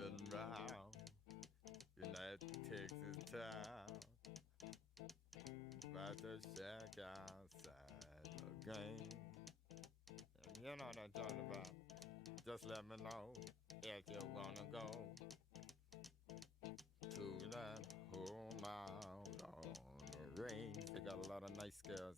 sitting round United Texas town, about to shack outside the game. And you know what I'm talking about. Just let me know if you wanna go to that whole mile on the range. They got a lot of nice girls.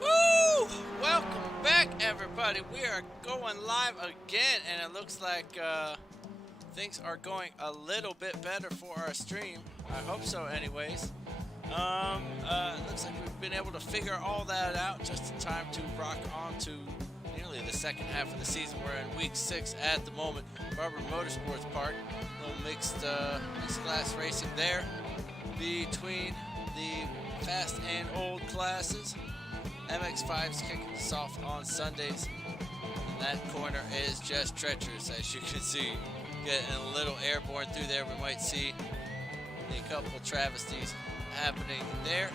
Woo! Welcome back, everybody. We are going live again, and it looks like things are going a little bit better for our stream. I hope so, anyways. It looks like we've been able to figure all that out just in time to rock on to nearly the second half of the season. We're in week 6 at the moment. Barber Motorsports Park. A little mixed class racing there between the fast and old classes. MX-5's kicking us off on Sundays. And that corner is just treacherous, as you can see. Getting a little airborne through there. We might see a couple travesties happening there.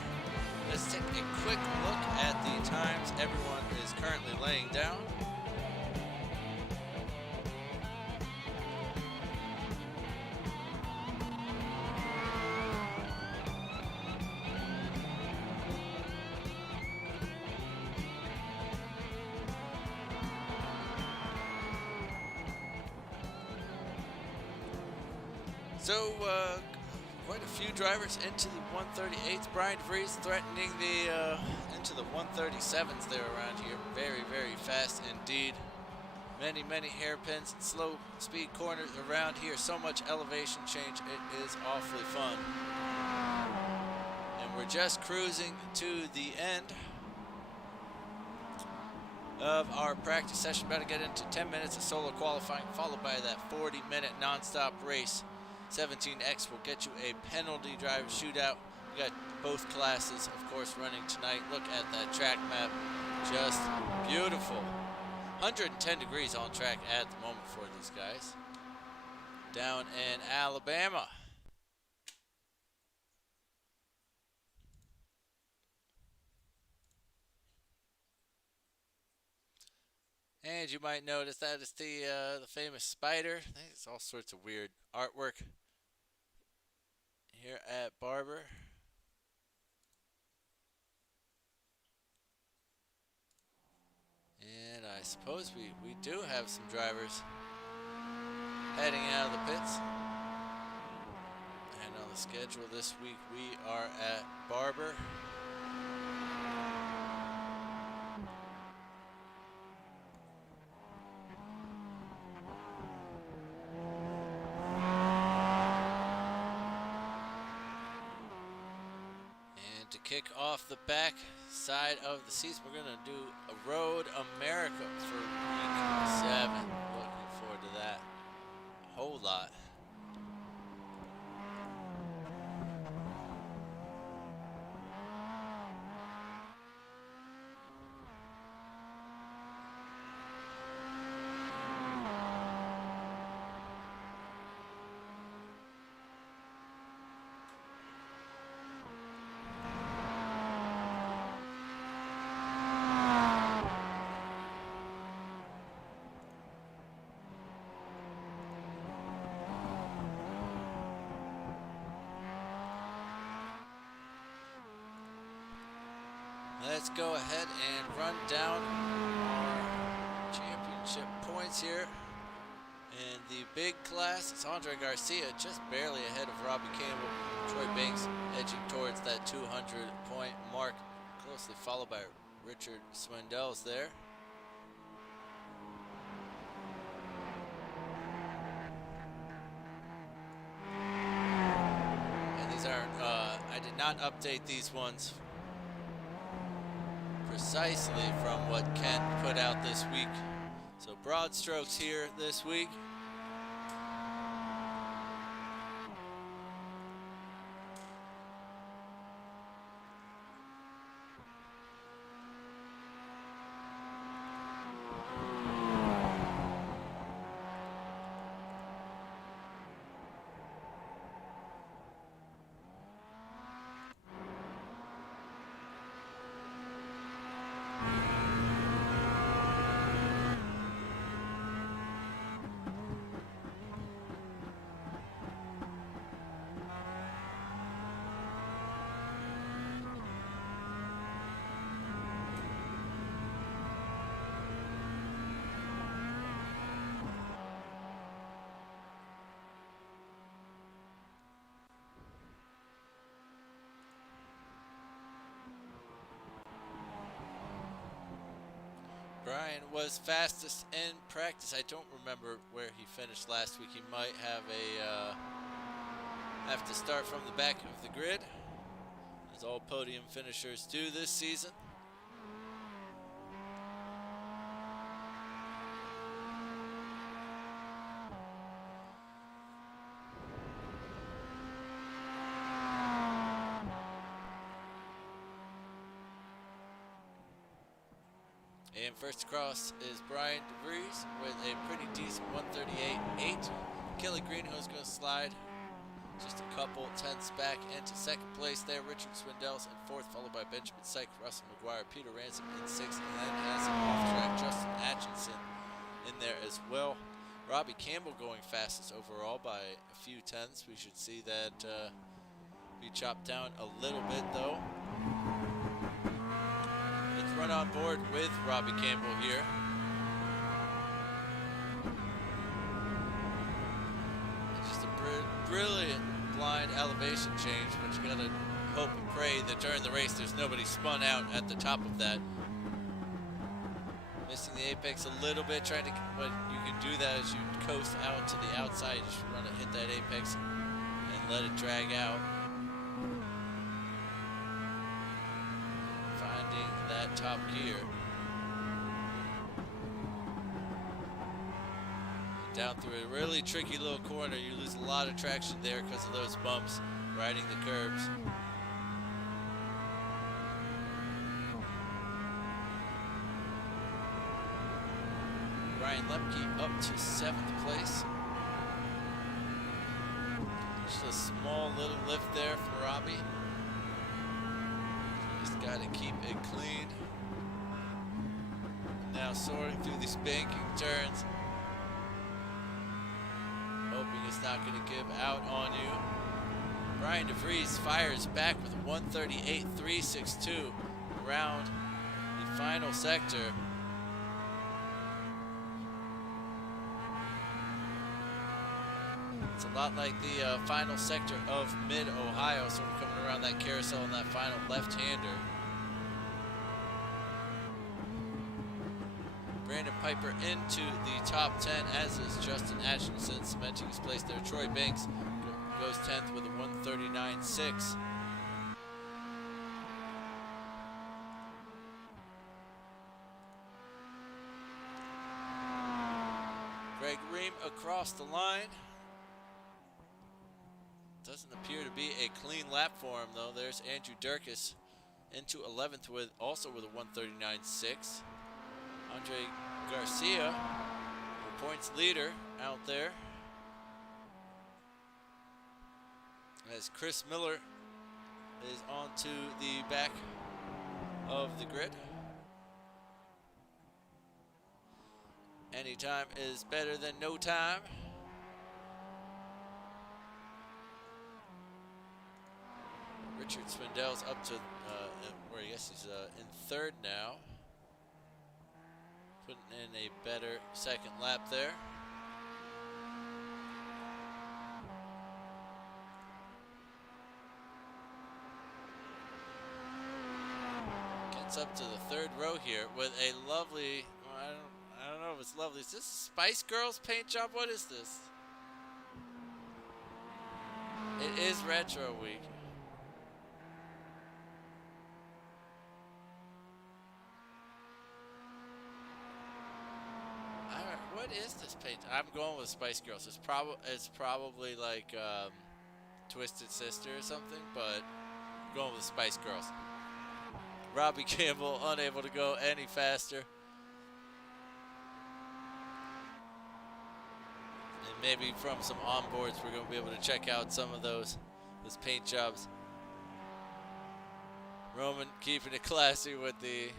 Let's take a quick look at the times everyone is currently laying down. So, quite a few drivers into the 138th. Brian DeVries threatening the into the 137s there around here. Very, very fast indeed. Many, many hairpins and slow speed corners around here. So much elevation change. It is awfully fun. And we're just cruising to the end of our practice session. About to get into 10 minutes of solo qualifying, followed by that 40-minute non-stop race. 17X will get you a penalty driver shootout. We got both classes, of course, running tonight. Look at that track map. Just beautiful. 110 degrees on track at the moment for these guys. Down in Alabama. And you might notice that is the famous spider. There's all sorts of weird artwork here at Barber. And I suppose we do have some drivers heading out of the pits. And on the schedule this week, we are at Barber. To kick off the back side of the season, we're going to do a Road America for week 7. Looking forward to that a whole lot. let's go ahead and run down our championship points here. In the big class, it's Andre Garcia just barely ahead of Robbie Campbell. Troy Banks edging towards that 200-point mark, closely followed by Richard Swindells there. And these aren't, I did not update these ones precisely from what Ken put out this week. So broad strokes here this week. Brian was fastest in practice. I don't remember where he finished last week. He might have to start from the back of the grid, as all podium finishers do this season. And first across is Brian DeVries with a pretty decent 138.8. Kelly Greenhill's going to slide just a couple tenths back into second place there. Richard Swindells in fourth, followed by Benjamin Syke, Russell McGuire, Peter Ransom in sixth, and then has an off-track Justin Atchison in there as well. Robbie Campbell going fastest overall by a few tenths. We should see that be chopped down a little bit though. Let's run on board with Robbie Campbell here. It's just a brilliant blind elevation change, but you gotta hope and pray that during the race there's nobody spun out at the top of that. Missing the apex a little bit, but you can do that as you coast out to the outside. You just want to hit that apex and let it drag out. Finding that top gear. Down through a really tricky little corner. You lose a lot of traction there because of those bumps riding the curbs. Ryan Lemke up to 7th place. Just a small little lift there for Robbie. Just got to keep it clean. Now soaring through these banking turns. Hoping it's not going to give out on you. Brian DeVries fires back with a 138.362 around the final sector. It's a lot like the final sector of Mid-Ohio, so we're coming around that carousel in that final left-hander. Brandon Piper into the top 10, as is Justin Atchison, cementing his place there. Troy Banks goes 10th with a 139.6. Greg Ream across the line. Doesn't appear to be a clean lap for him though. There's Andrew Durkis into 11th with a 139.6. Andre Garcia, the points leader out there. As Chris Miller is onto the back of the grid. Anytime is better than no time. Richard Swindell's up to, where I guess he's in third now. Putting in a better second lap there. Gets up to the third row here with a lovely, well, I don't know if it's lovely. Is this Spice Girls paint job? What is this? It is Retro Week. What is this paint? I'm going with Spice Girls. It's probably like Twisted Sister or something, but I'm going with Spice Girls. Robbie Campbell unable to go any faster. And maybe from some onboards we're going to be able to check out some of those paint jobs. Roman keeping it classy with the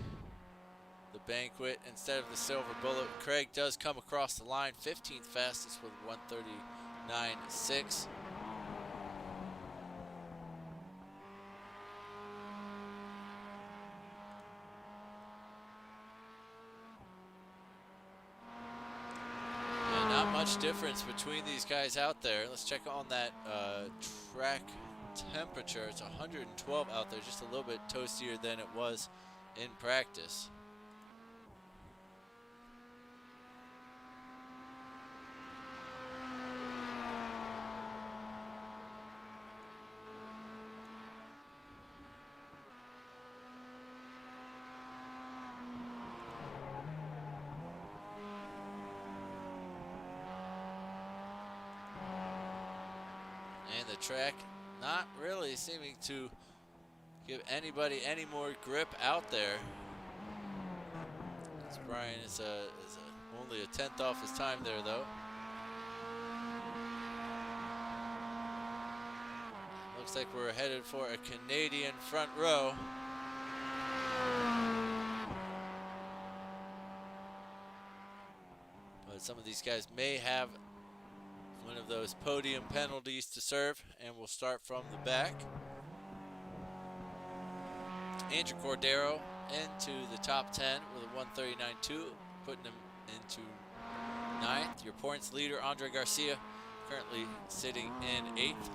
banquet instead of the silver bullet. Craig does come across the line, 15th fastest with 139.6. And not much difference between these guys out there. Let's check on that track temperature. It's 112 out there, just a little bit toastier than it was in practice. And the track not really seeming to give anybody any more grip out there. As Brian is only a 10th off his time there, though. Looks like we're headed for a Canadian front row. But some of these guys may have one of those podium penalties to serve, and we'll start from the back. Andrew Cordero into the top 10 with a 139.2, putting him into 9th. Your points leader, Andre Garcia, currently sitting in 8th.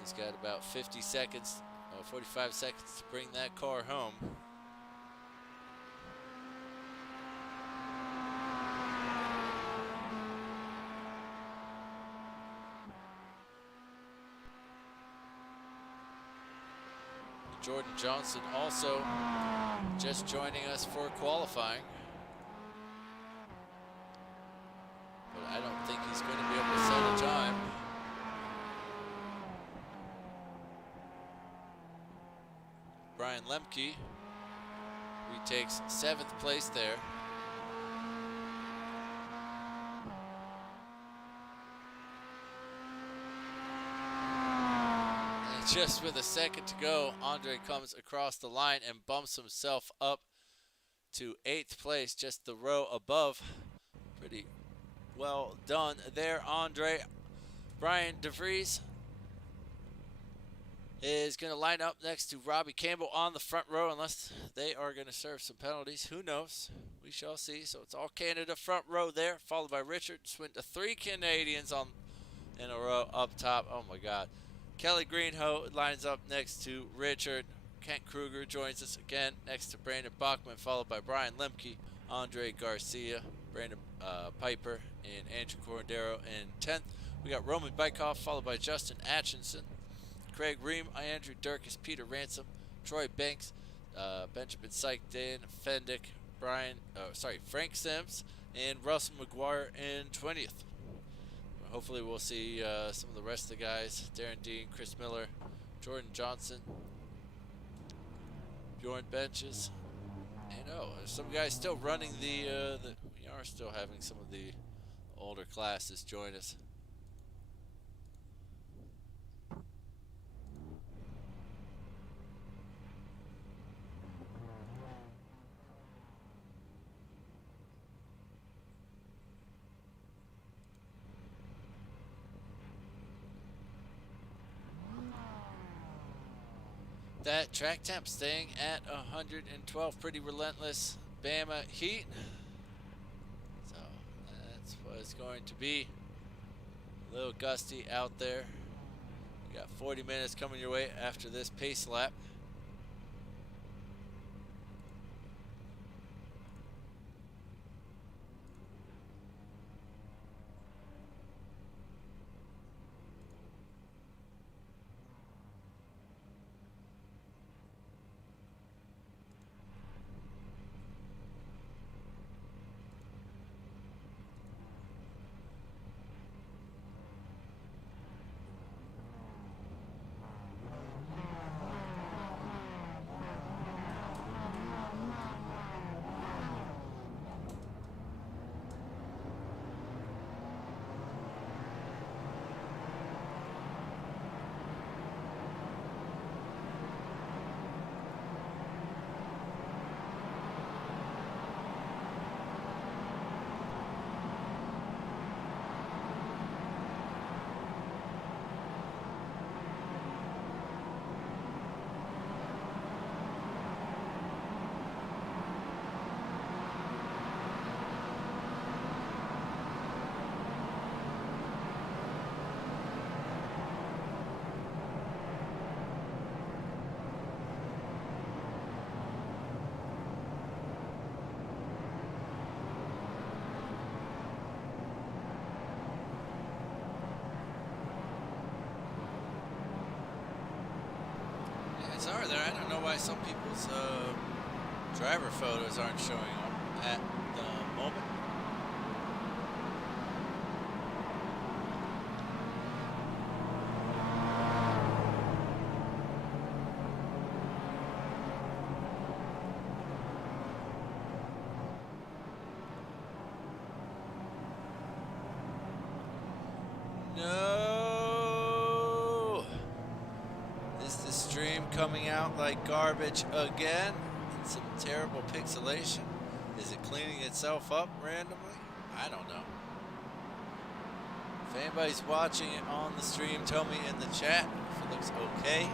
He's got about 50 seconds, 45 seconds to bring that car home. Jordan Johnson also just joining us for qualifying. But I don't think he's going to be able to set a time. Brian Lemke retakes 7th place there. Just with a second to go, Andre comes across the line and bumps himself up to 8th place, just the row above. Pretty well done there, Andre. Brian DeVries is going to line up next to Robbie Campbell on the front row, unless they are going to serve some penalties. Who knows? We shall see. So it's all Canada front row there, followed by Richard Swindell. 3 Canadians in a row up top. Oh, my God. Kelly Greenhoe lines up next to Richard. Kent Kruger joins us again next to Brandon Bachman, followed by Brian Lemke, Andre Garcia, Brandon Piper, and Andrew Cordero in 10th. We got Roman Bykoff, followed by Justin Atchison, Craig Ream, Andrew Durkis, Peter Ransom, Troy Banks, Benjamin Syke, Dan Fendick, Frank Sims, and Russell McGuire in 20th. Hopefully we'll see some of the rest of the guys. Darren Dean, Chris Miller, Jordan Johnson, Bjorn Benches. And there's some guys still running we are still having some of the older classes join us. that track temp staying at 112. Pretty relentless Bama heat. So that's what it's going to be. A little gusty out there. You got 40 minutes coming your way after this pace lap. Are there? I don't know why some people's driver photos aren't showing up at the moment. Coming out like garbage again. And some terrible pixelation. Is it cleaning itself up randomly? I don't know. If anybody's watching it on the stream, tell me in the chat if it looks okay.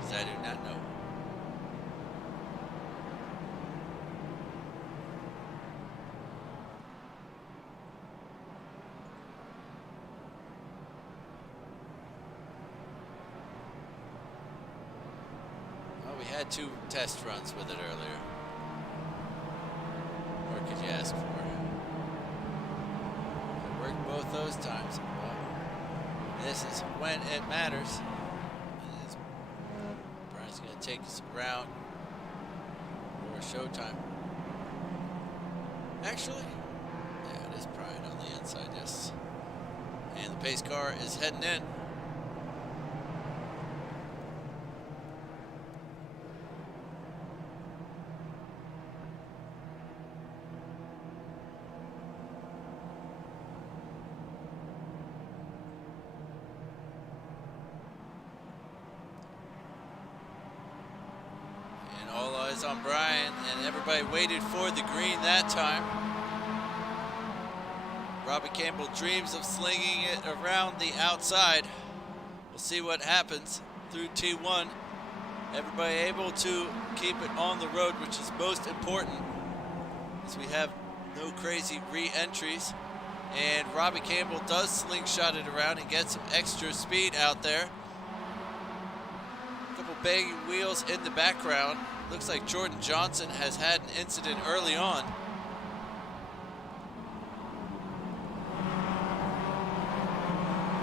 Because I do not know. Had 2 test runs with it earlier. What could you ask for? It worked both those times. But this is when it matters. Brian's going to take us around for showtime. Actually, yeah, it is Brian on the inside, yes. And the pace car is heading in. On Brian, and everybody waited for the green that time. Robbie Campbell dreams of slinging it around the outside. We'll see what happens through T1. Everybody able to keep it on the road, which is most important, as we have no crazy re-entries. And Robbie Campbell does slingshot it around and get some extra speed out there. A couple banging wheels in the background. Looks like Jordan Johnson has had an incident early on.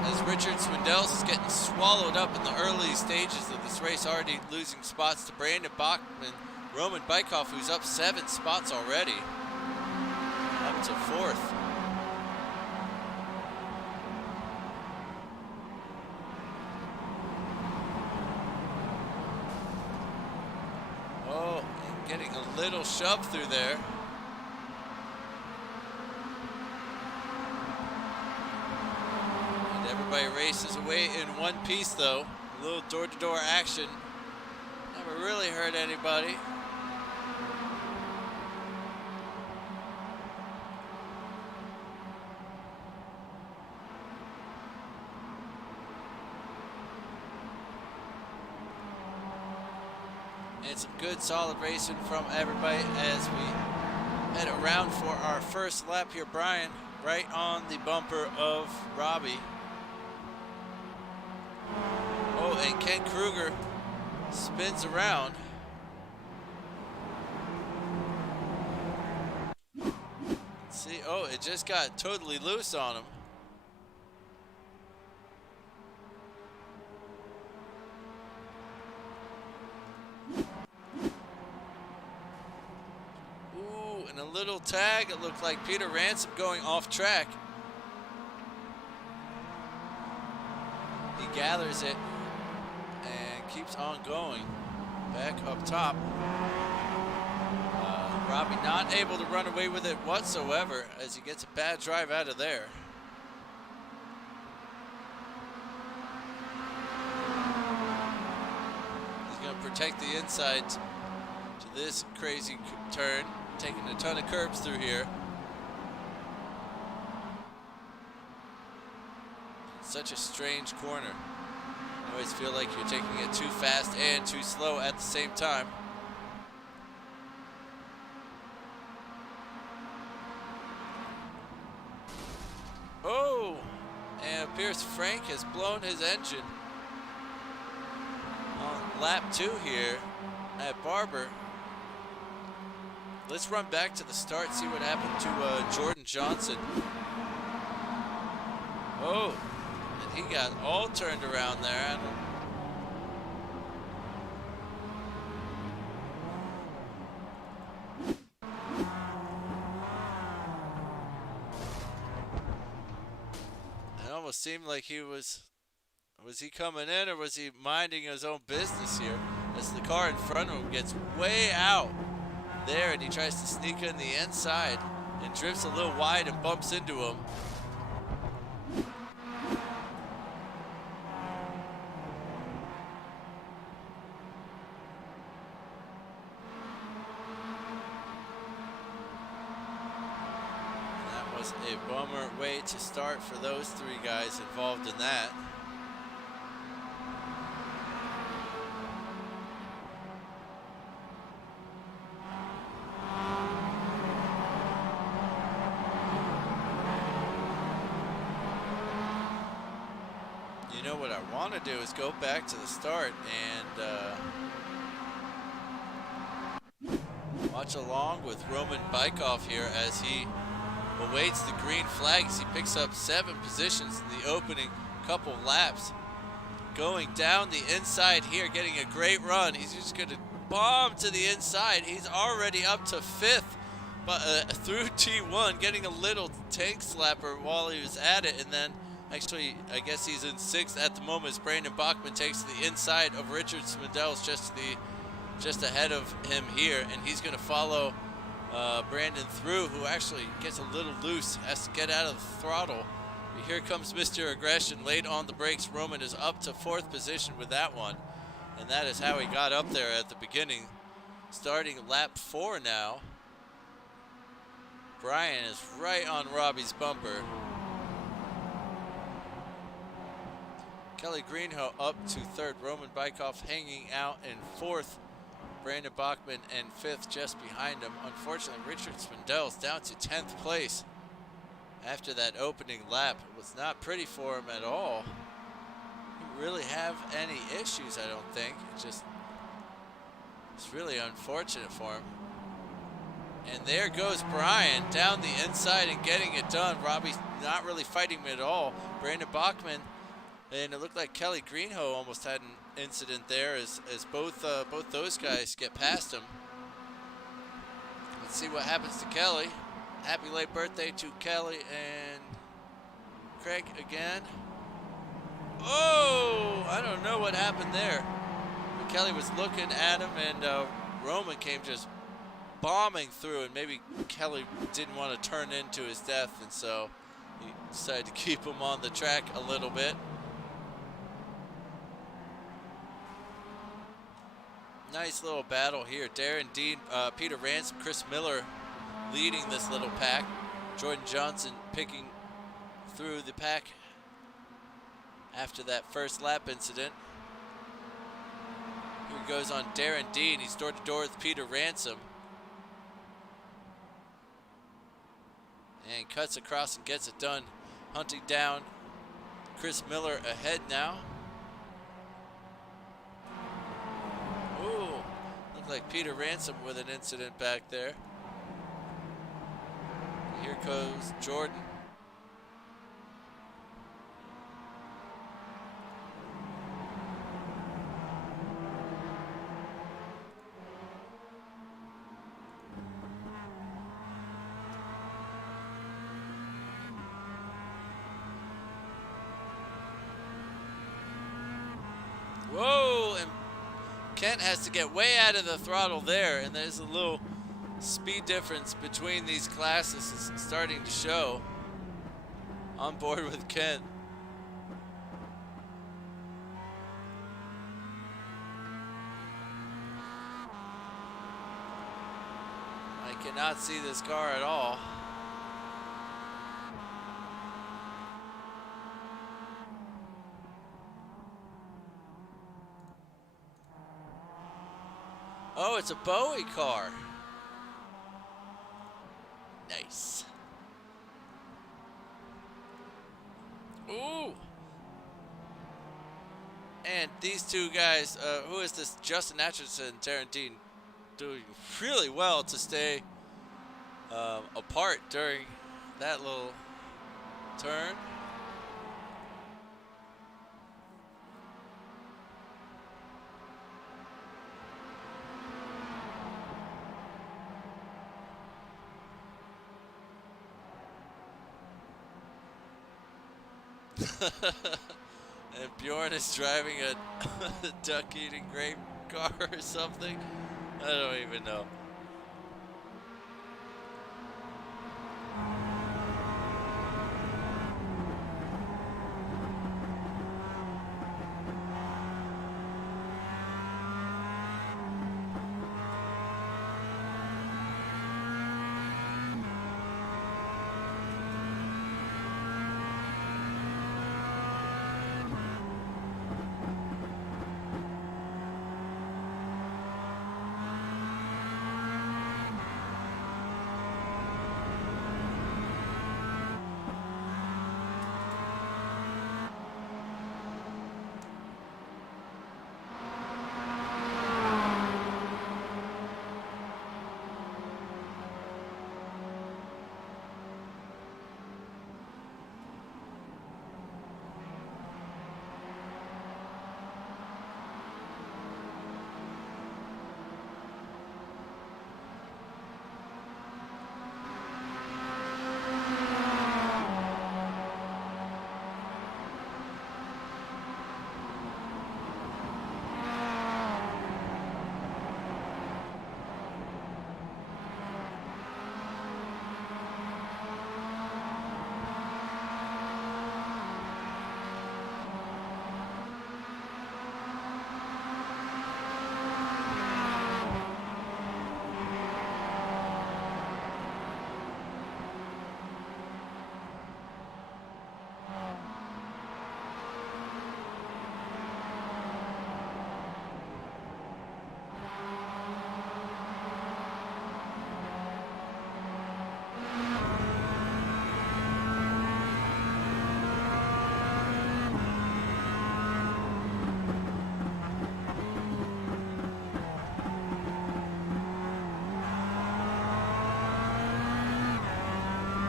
As Richard Swindells is getting swallowed up in the early stages of this race, already losing spots to Brandon Bachman, Roman Bykoff, who's up 7 spots already, up to 4th. Getting a little shove through there. And everybody races away in one piece though. A little door-to-door action. Never really hurt anybody. And some good solid racing from everybody as we head around for our first lap here. Brian right on the bumper of Robbie. Oh, and Ken Kruger spins around. See, oh, it just got totally loose on him. Ooh, and a little tag. It looked like Peter Ransom going off track. He gathers it and keeps on going back up top. Robbie not able to run away with it whatsoever as he gets a bad drive out of there. He's going to protect the inside to this crazy turn, taking a ton of curbs through here. Such a strange corner. You always feel like you're taking it too fast and too slow at the same time. Oh, and it appears Frank has blown his engine on lap 2 here at Barber. Let's run back to the start, see what happened to Jordan Johnson. Oh, and he got all turned around there. Seemed like he was he coming in, or was he minding his own business here as the car in front of him gets way out there and he tries to sneak in the inside and drifts a little wide and bumps into him. A bummer way to start for those 3 guys involved in that. You know what I want to do is go back to the start and watch along with Roman Bykov here as he awaits the green flags. He picks up 7 positions in the opening couple laps. Going down the inside here, getting a great run. He's just going to bomb to the inside. He's already up to 5th, but through T1, getting a little tank slapper while he was at it. And then, actually, I guess he's in 6th at the moment as Brandon Bachman takes the inside of Richard Smidel's just ahead of him here. And he's going to follow Brandon through, who actually gets a little loose, has to get out of the throttle. But here comes Mr. Aggression, late on the brakes. Roman is up to 4th position with that one, and that is how he got up there at the beginning. Starting lap 4 now. Brian is right on Robbie's bumper. Kelly Greenhoe up to 3rd. Roman Bykov hanging out in 4th. Brandon Bachman in 5th just behind him. Unfortunately, Richard Spindell's down to 10th place after that opening lap. It was not pretty for him at all. He didn't really have any issues, I don't think. It's really unfortunate for him. And there goes Brian down the inside and getting it done. Robbie's not really fighting him at all. Brandon Bachman, and it looked like Kelly Greenhoe almost had an incident there as both those guys get past him. Let's see what happens to Kelly. Happy late birthday to Kelly and Craig again. Oh, I don't know what happened there. But Kelly was looking at him, and Roman came just bombing through, and maybe Kelly didn't want to turn into his death, and so he decided to keep him on the track a little bit. Nice little battle here. Darren Dean, Peter Ransom, Chris Miller leading this little pack. Jordan Johnson picking through the pack after that first lap incident. Here Here goes on Darren Dean. He's door to door with Peter Ransom. And cuts across and gets it done. Hunting down Chris Miller ahead now. Ooh, looked like Peter Ransom with an incident back there. Here goes Jordan. Whoa, and Kent has to get way out of the throttle there, and there's a little speed difference between these classes is starting to show. On board with Kent. I cannot see this car at all. Oh, it's a Bowie car. Nice. Ooh. And these two guys, who is this? Justin Atchison and Tarantine, doing really well to stay apart during that little turn. And Bjorn is driving a duck-eating grape car or something. I don't even know.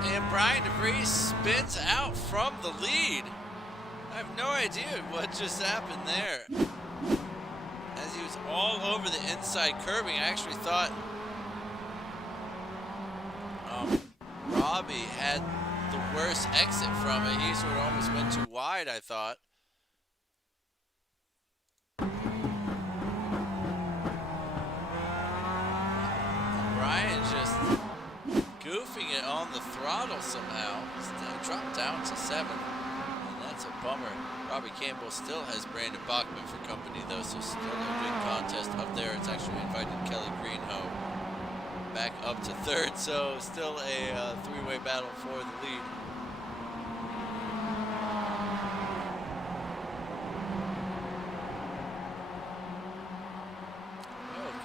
And Brian DeVries spins out from the lead. I have no idea what just happened there. As he was all over the inside curbing, I actually thought Robbie had the worst exit from it. He sort of almost went too wide, I thought. Brian just goofing it on the throttle somehow. Dropped down to 7. And that's a bummer. Robbie Campbell still has Brandon Bachman for company though, so still a good contest up there. It's actually invited Kelly Greenhoe back up to 3rd, so still a 3-way battle for the lead.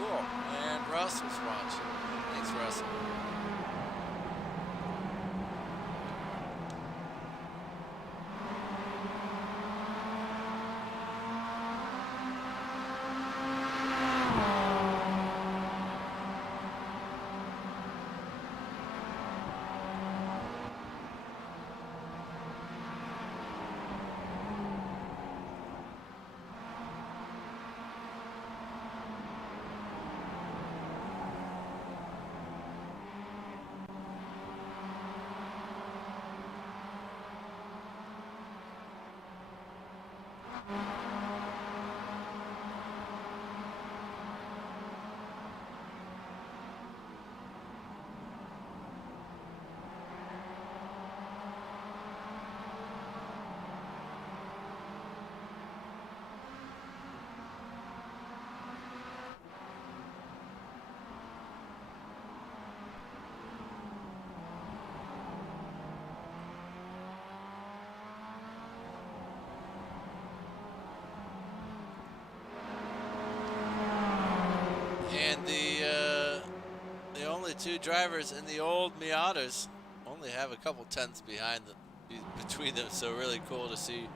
Cool. And Russell's watching. Thanks, Russell. And the only two drivers in the old Miatas only have a couple tenths between them, so really cool to see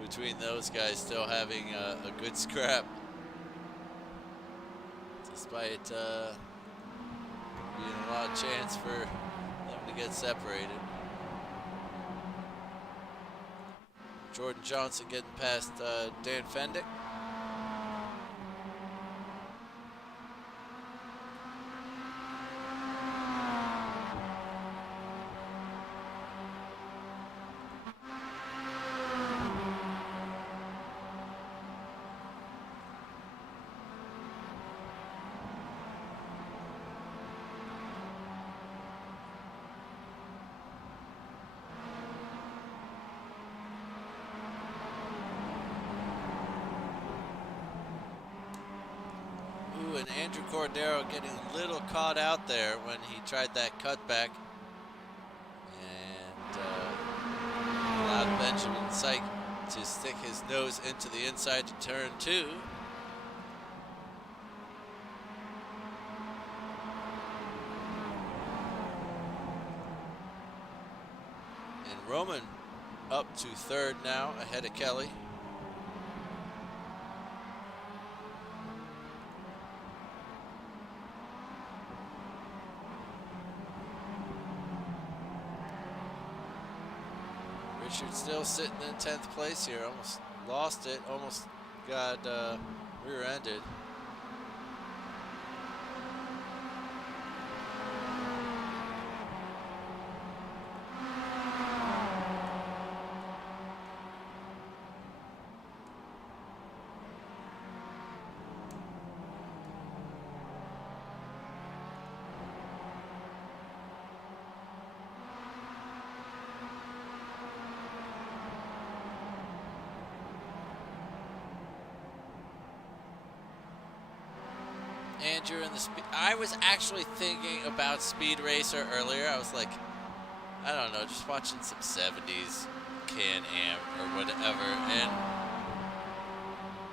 between those guys still having a good scrap, despite being a lot of chance for them to get separated. Jordan Johnson getting past Dan Fendick. And Andrew Cordero getting a little caught out there when he tried that cutback, and allowed Benjamin Syke to stick his nose into the inside to turn 2. And Roman up to 3rd now, ahead of Kelly. Richard still sitting in 10th place here. Almost lost it. Almost got rear-ended. Andrew in the speed. I was actually thinking about Speed Racer earlier. I was like, I don't know, just watching some 70s Can-Am or whatever, and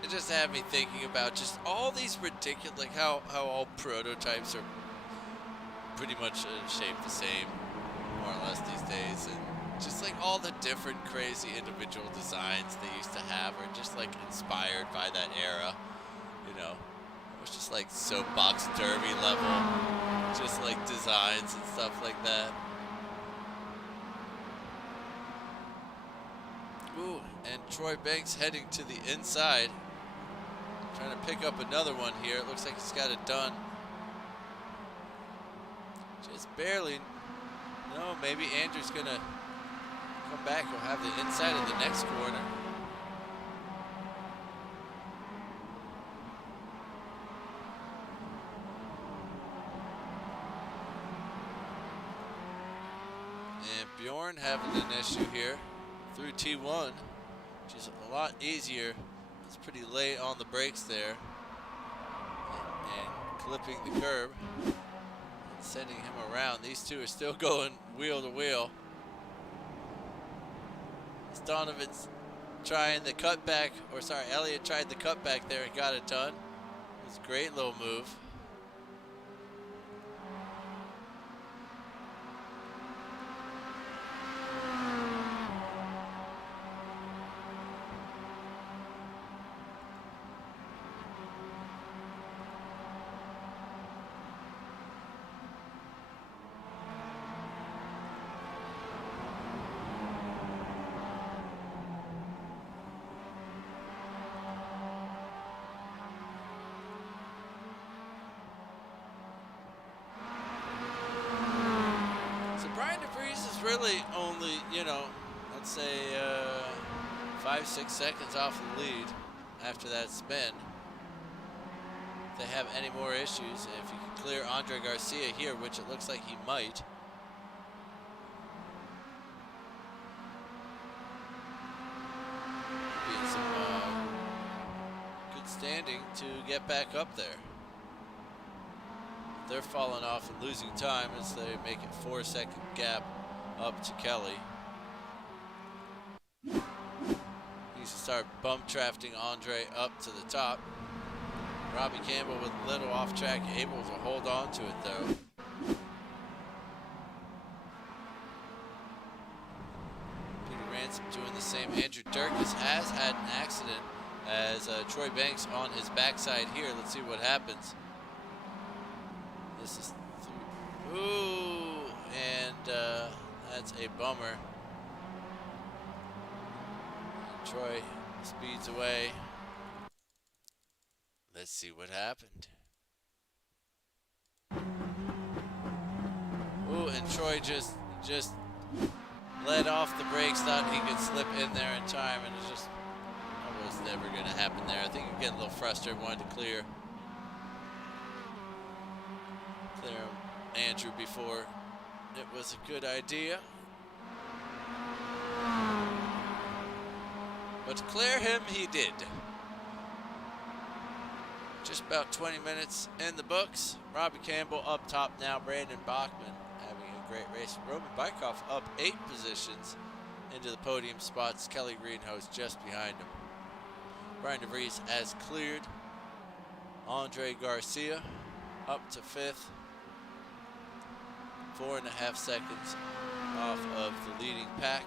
it just had me thinking about just all these ridiculous, like how all prototypes are pretty much shaped the same, more or less these days, and just like all the different crazy individual designs they used to have are just like inspired by that era, you know. It was just like soapbox derby level, just like designs and stuff like that. Ooh, and Troy Banks heading to the inside, trying to pick up another one here. It looks like he's got it done. Just barely. No, maybe Andrew's gonna come back. He'll have the inside of the next corner. And Bjorn having an issue here through T1, which is a lot easier. It's pretty late on the brakes there, and clipping the curb, and sending him around. These two are still going wheel to wheel. Donovan's trying the cutback, or sorry, Elliott tried the cutback there and got it done. It was a great little move. really only, you know, let's say 5-6 seconds off the lead after that spin. If they have any more issues, if he can clear Andre Garcia here, which it looks like he might. Be in some good standing to get back up there. They're falling off and losing time as they make it 4-second gap up to Kelly. Needs to start bump drafting Andre up to the top. Robbie Campbell with a little off track, able to hold on to it though. Peter Ransom doing the same. Andrew Durkis has had an accident as Troy Banks on his backside here. Let's see what happens. This is ooh, and that's a bummer. And Troy speeds away. Let's see what happened. Ooh, and Troy just let off the brakes, thought he could slip in there in time, and it just that was never going to happen there. I think you're getting a little frustrated, wanted to clear Andrew before it was a good idea. But to clear him, he did. Just about 20 minutes in the books. Robbie Campbell up top now. Brandon Bachman having a great race. Roman Bykov up 8 positions into the podium spots. Kelly Greenhouse just behind him. Brian DeVries has cleared. Andre Garcia up to 5th. 4.5 seconds off of the leading pack.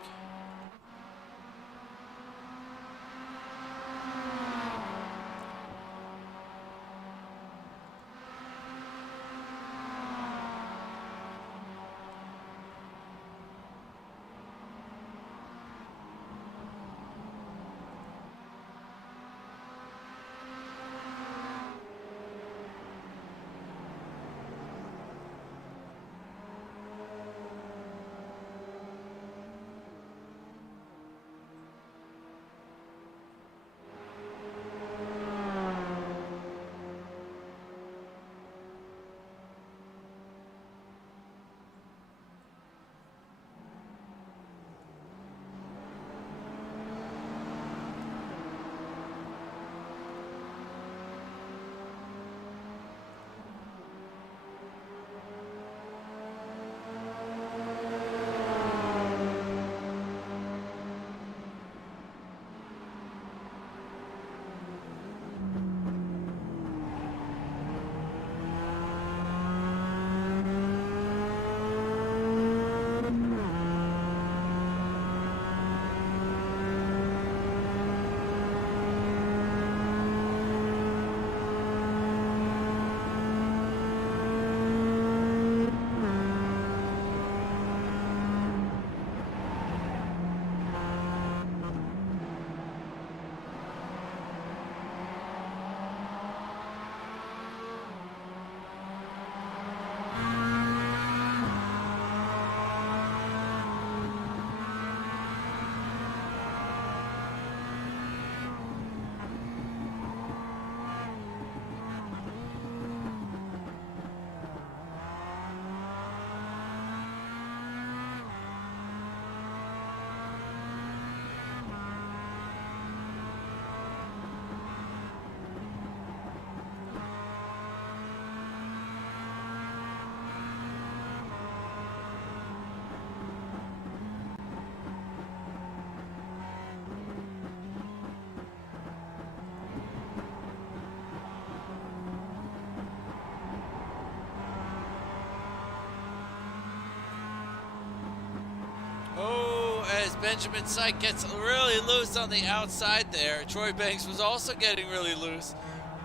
As Benjamin Syke gets really loose on the outside there. Troy Banks was also getting really loose,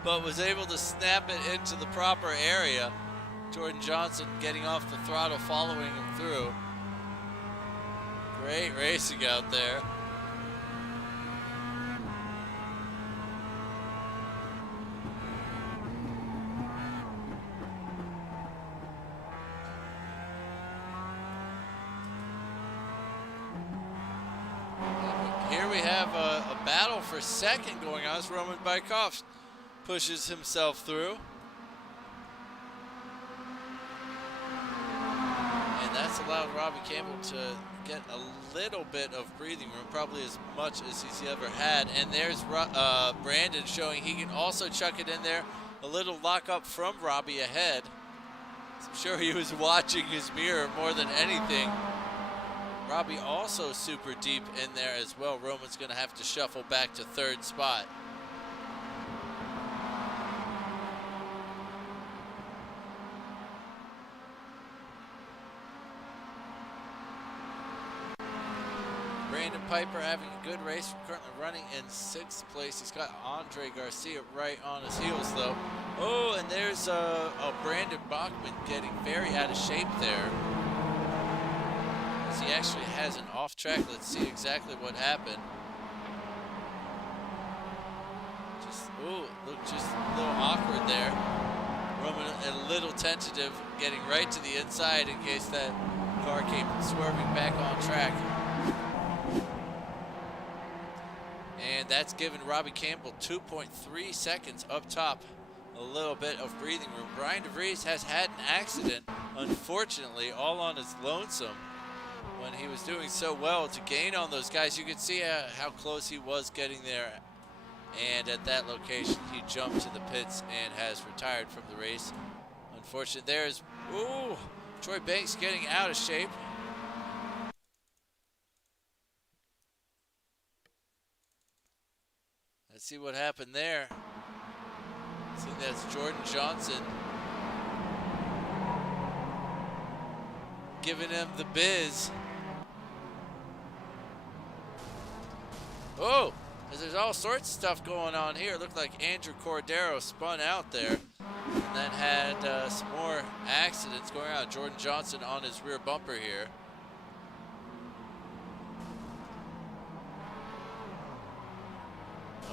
but was able to snap it into the proper area. Jordan Johnson getting off the throttle, following him through. Great racing out there. we have a battle for second going on as Roman Bykov pushes himself through. And that's allowed Robbie Campbell to get a little bit of breathing room, probably as much as he's ever had. And there's Brandon showing he can also chuck it in there. A little lockup from Robbie ahead. I'm sure he was watching his mirror more than anything. Robbie also super deep in there as well. Roman's going to have to shuffle back to third spot. Brandon Piper having a good race, currently running in 6th place. He's got Andre Garcia right on his heels though. Oh, and there's a Brandon Bachman getting very out of shape there. As he actually has an off track. Let's see exactly what happened. Looked just a little awkward there. Roman a little tentative, getting right to the inside in case that car came swerving back on track. And that's given Robbie Campbell 2.3 seconds up top. A little bit of breathing room. Brian DeVries has had an accident, unfortunately, all on his lonesome when he was doing so well to gain on those guys. You could see how close he was getting there. And at that location, he jumped to the pits and has retired from the race. Unfortunately, there's, Troy Banks getting out of shape. Let's see what happened there. I think that's Jordan Johnson giving him the biz. Oh, there's all sorts of stuff going on here. It looked like Andrew Cordero spun out there and then had some more accidents going on. Jordan Johnson on his rear bumper here.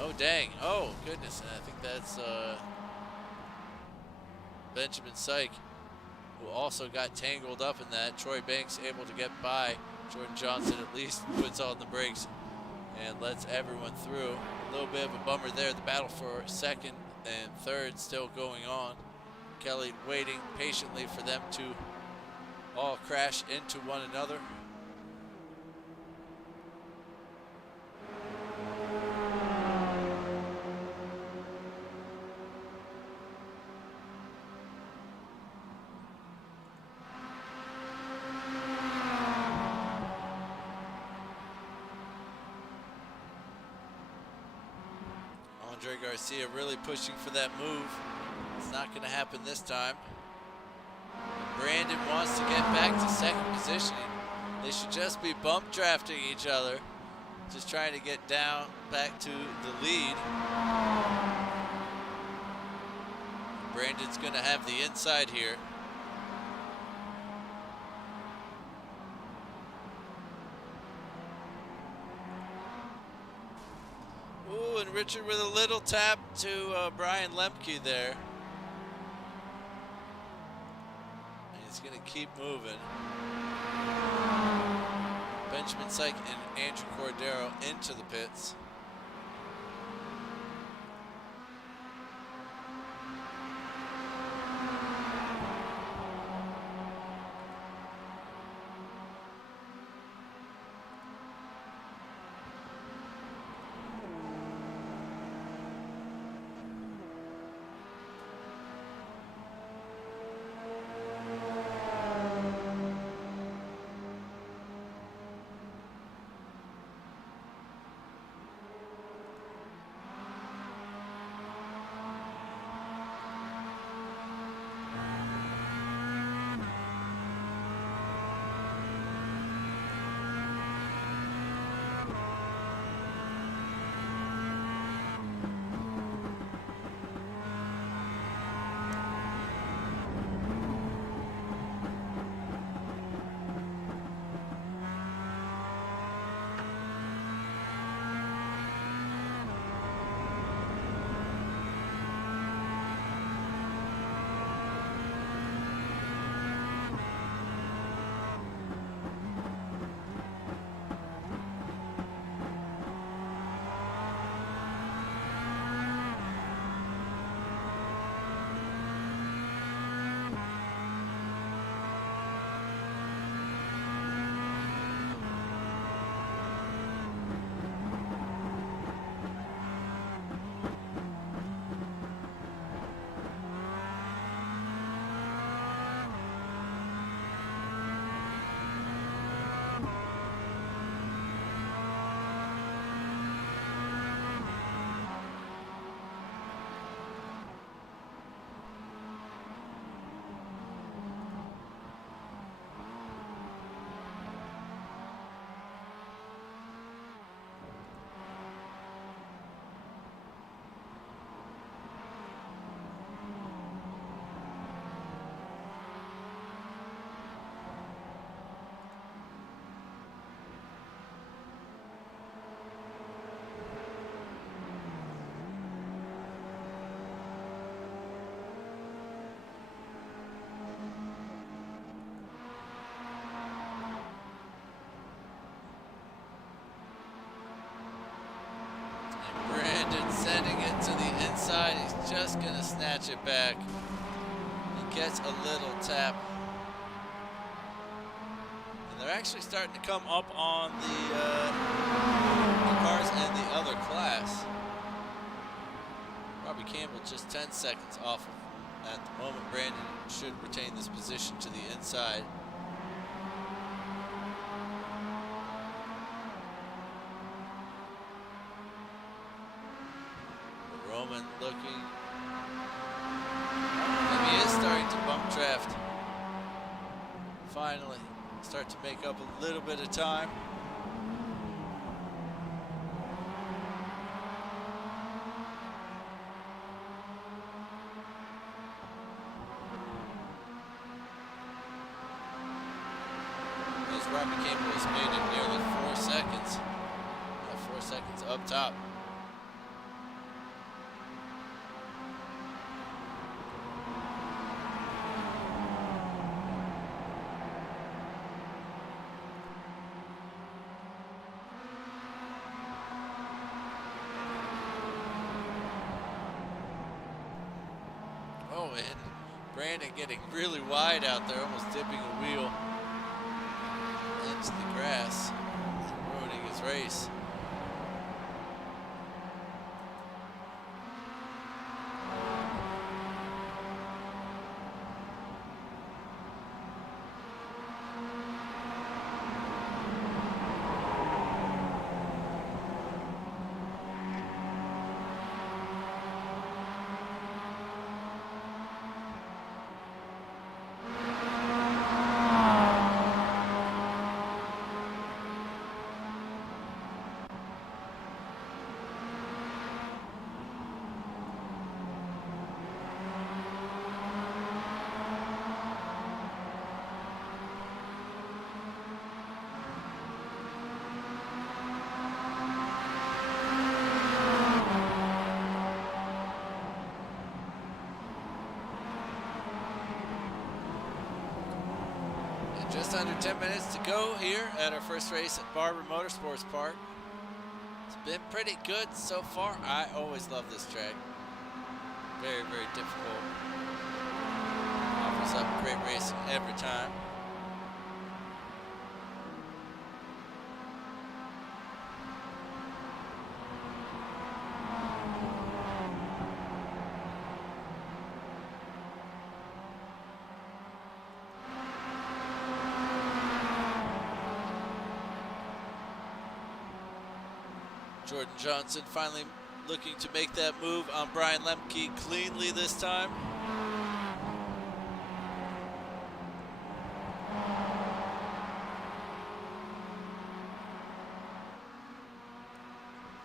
Oh, dang. Oh, goodness. And I think that's Benjamin Syke, who also got tangled up in that. Troy Banks able to get by. Jordan Johnson at least puts on the brakes and lets everyone through. A little bit of a bummer there. The battle for second and third still going on. Kelly waiting patiently for them to all crash into one another. Andre Garcia really pushing for that move. It's not going to happen this time. Brandon wants to get back to second position. They should just be bump drafting each other. Just trying to get down back to the lead. Brandon's going to have the inside here. Ooh, and Richard with a little tap to Brian Lemke there. And he's going to keep moving. Benjamin Syke and Andrew Cordero into the pits. sending it to the inside. He's just gonna snatch it back. He gets a little tap. And they're actually starting to come up on the cars in the other class. Robbie Campbell just 10 seconds off of at the moment. Brandon should retain this position to the inside. Roman looking. Maybe he is starting to bump draft. Finally, start to make up a little bit of time. As Robbie Campbell has made it nearly 4 seconds. 4 seconds up top. Oh, and Brandon getting really wide out there, almost dipping a wheel into the grass, ruining his race. Just under 10 minutes to go here at our first race at Barber Motorsports Park. It's been pretty good so far. I always love this track. Very, very difficult. Offers up great racing every time. Jordan Johnson finally looking to make that move on Brian Lemke cleanly this time.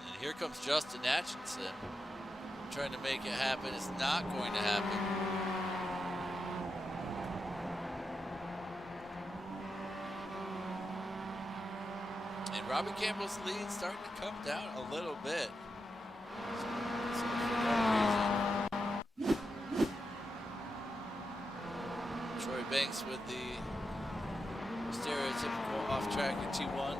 And here comes Justin Atchison trying to make it happen. It's not going to happen. And Robbie Campbell's lead starting to come down a little bit. Troy Banks with the stereotypical off-track in T1.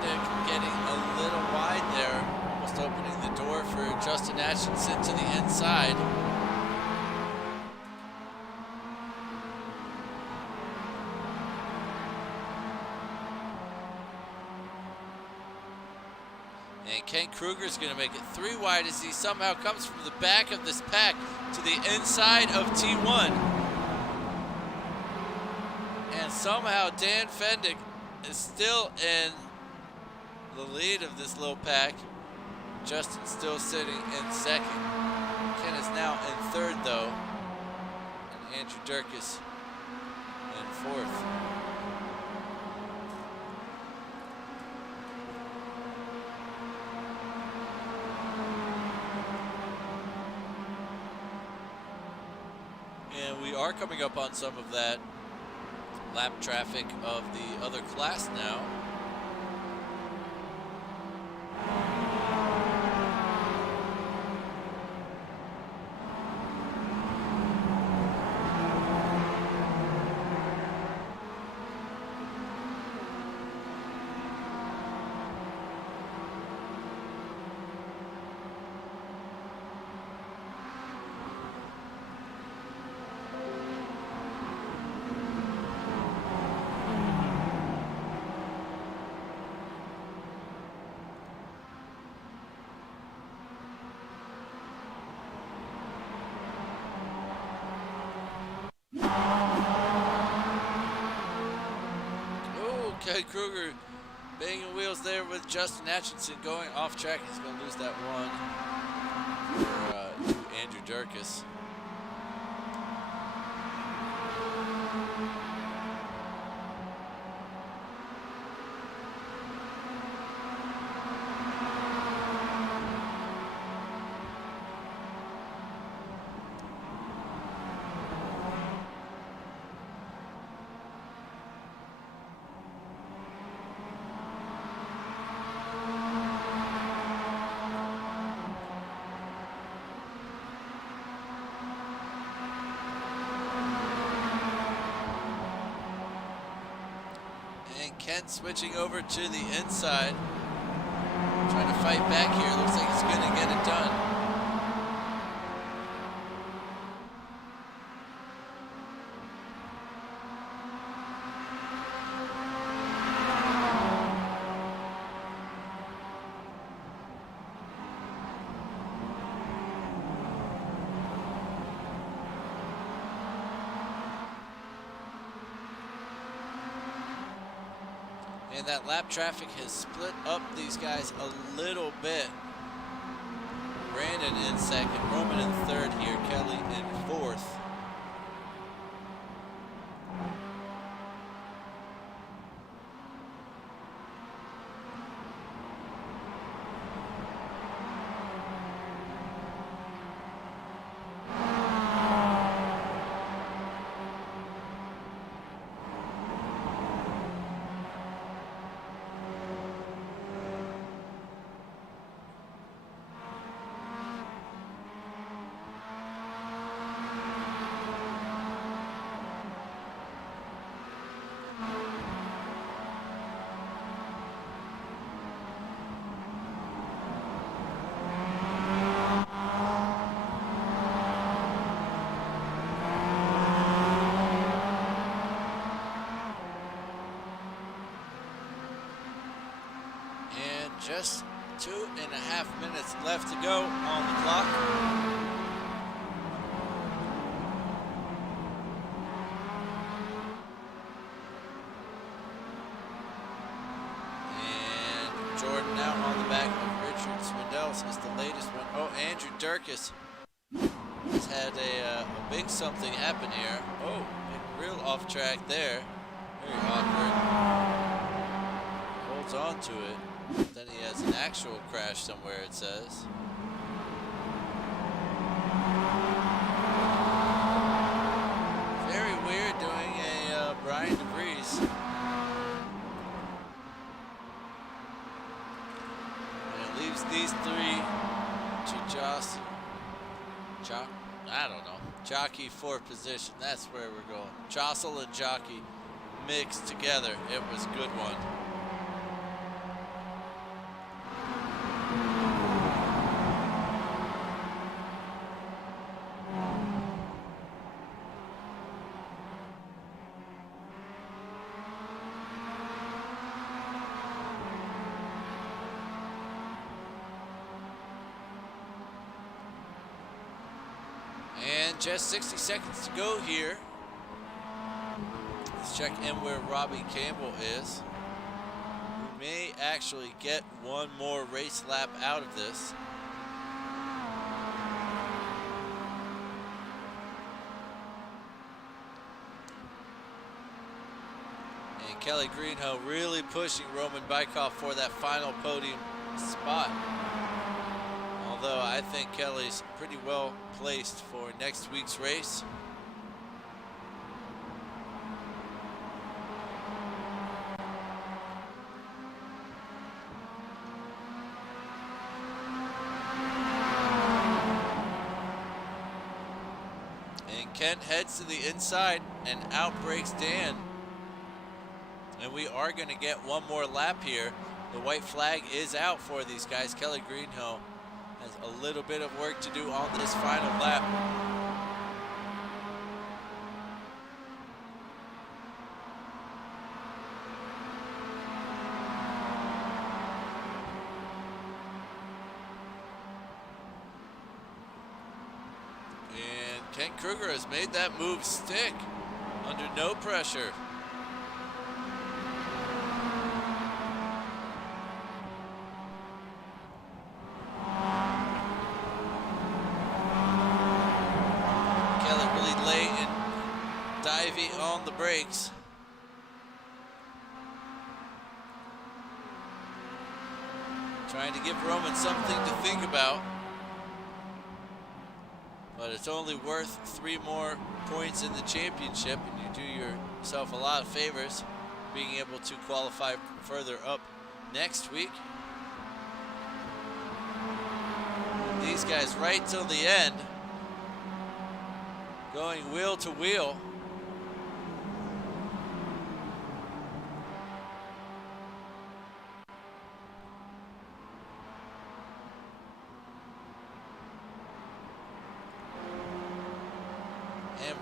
Fendick getting a little wide there, almost opening the door for Justin Atchison to the inside. And Ken Kruger's going to make it 3 wide as he somehow comes from the back of this pack to the inside of T1. And somehow Dan Fendick is still in the lead of this little pack. Justin still sitting in second. Ken is now in third though. And Andrew Durkis in fourth. And we are coming up on some of that lap traffic of the other class now. Ken Kruger banging wheels there with Justin Atchison going off track. He's going to lose that one for Andrew Durkis. Ken switching over to the inside. Trying to fight back here. Looks like he's going to get it done. And that lap traffic has split up these guys a little bit. Brandon in second, Roman in third here, Kelly in fourth. Just 2.5 minutes left to go on the clock. And Jordan now on the back of Richard Swindell's is the latest one. Oh, Andrew Durkis has had a big something happen here. Oh, real off track there. Very awkward. Holds on to it. Then he has an actual crash somewhere, it says. Very weird doing a Brian DeVries. And it leaves these three to jockey for position. That's where we're going. Jostle and jockey mixed together. It was a good one. just 60 seconds to go here. Let's check in where Robbie Campbell is. We may actually get one more race lap out of this. And Kelly Greenhill really pushing Roman Bykov for that final podium spot. Although I think Kelly's pretty well placed for next week's race. And Kent heads to the inside and out breaks Dan. And we are going to get one more lap here. The white flag is out for these guys. Kelly Greenhill has a little bit of work to do on this final lap. And Kent Kruger has made that move stick under no pressure. On the brakes. Trying to give Roman something to think about. But it's only worth 3 more points in the championship, and you do yourself a lot of favors being able to qualify further up next week. And these guys right till the end, going wheel to wheel.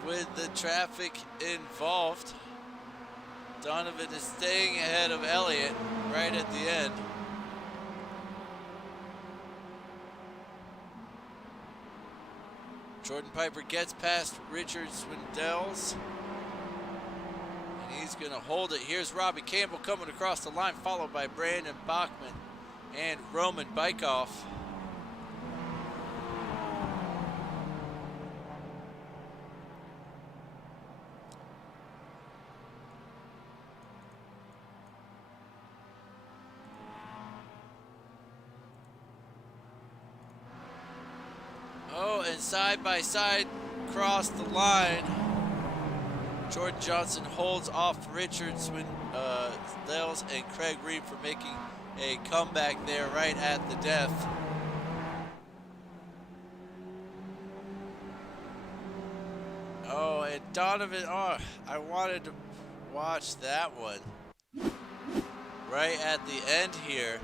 With the traffic involved, Donovan is staying ahead of Elliott right at the end. Jordan Piper gets past Richard Swindells, and he's going to hold it. Here's Robbie Campbell coming across the line, followed by Brandon Bachman and Roman Bykov. And side by side across the line, Jordan Johnson holds off Richard Swindells and Craig Reed for making a comeback there right at the death. Oh, and Donovan, oh, I wanted to watch that one right at the end here.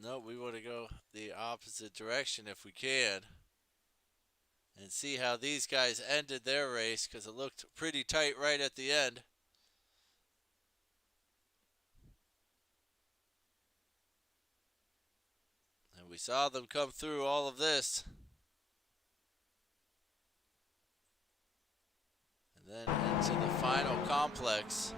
No, we want to go the opposite direction if we can and see how these guys ended their race, because it looked pretty tight right at the end. And we saw them come through all of this. And then into the final complex.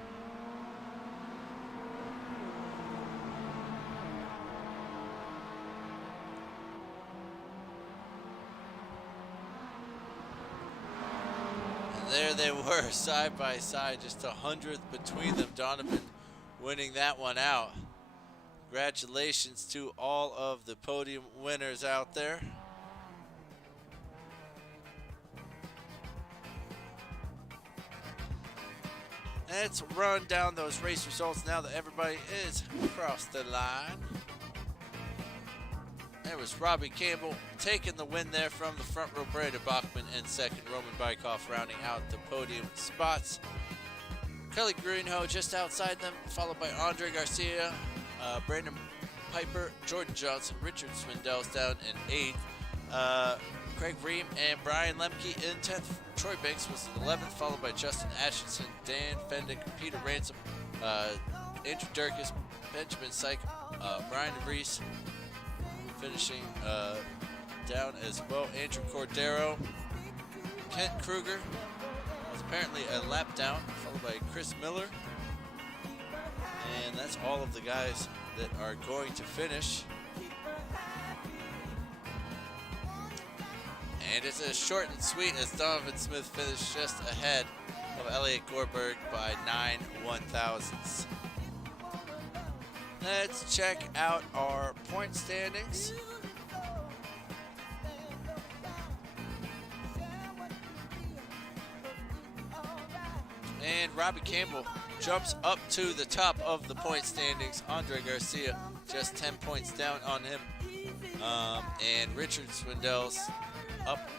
There they were, side by side, just 100th between them. Donovan winning that one out. Congratulations to all of the podium winners out there. Let's run down those race results now that everybody is across the line. There was Robbie Campbell taking the win there from the front row. Brandon Bachman in second. Roman Bykov rounding out the podium spots. Kelly Greenhill just outside them, followed by Andre Garcia, Brandon Piper, Jordan Johnson, Richard Swindells down in 8th. Craig Ream and Brian Lemke in 10th. Troy Banks was in 11th, followed by Justin Atchison, Dan Fendick, Peter Ransom, Andrew Durkis, Benjamin Syke, Brian DeVries finishing down as well. Andrew Cordero, Kent Kruger was apparently a lap down, followed by Chris Miller. And that's all of the guys that are going to finish. And it's as short and sweet as Donovan Smith finished just ahead of Elliot Gorberg by 9 1/1000ths. Let's check out our point standings. And Robbie Campbell jumps up to the top of the point standings. Andre Garcia just 10 points down on him. And Richard Swindell's up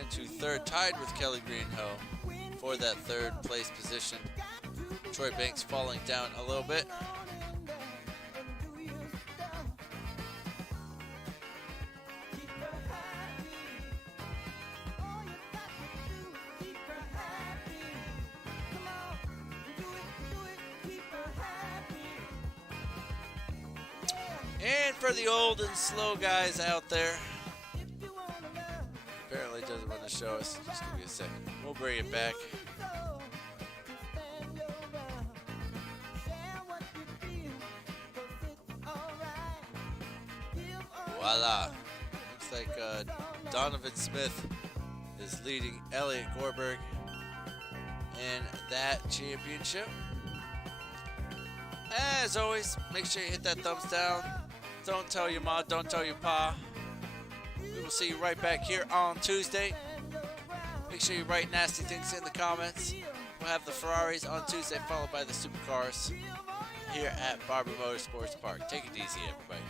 into third, tied with Kelly Greenhill for that third place position. Troy Banks falling down a little bit. And for the old and slow guys out there, apparently doesn't want to show us. Just give me a second. We'll bring it back. Voila. Looks like Donovan Smith is leading Elliot Gorberg in that championship. As always, make sure you hit that thumbs down. Don't tell your ma, don't tell your pa. We will see you right back here on Tuesday. Make sure you write nasty things in the comments. We'll have the Ferraris on Tuesday, followed by the Supercars here at Barber Motorsports Park. Take it easy, everybody.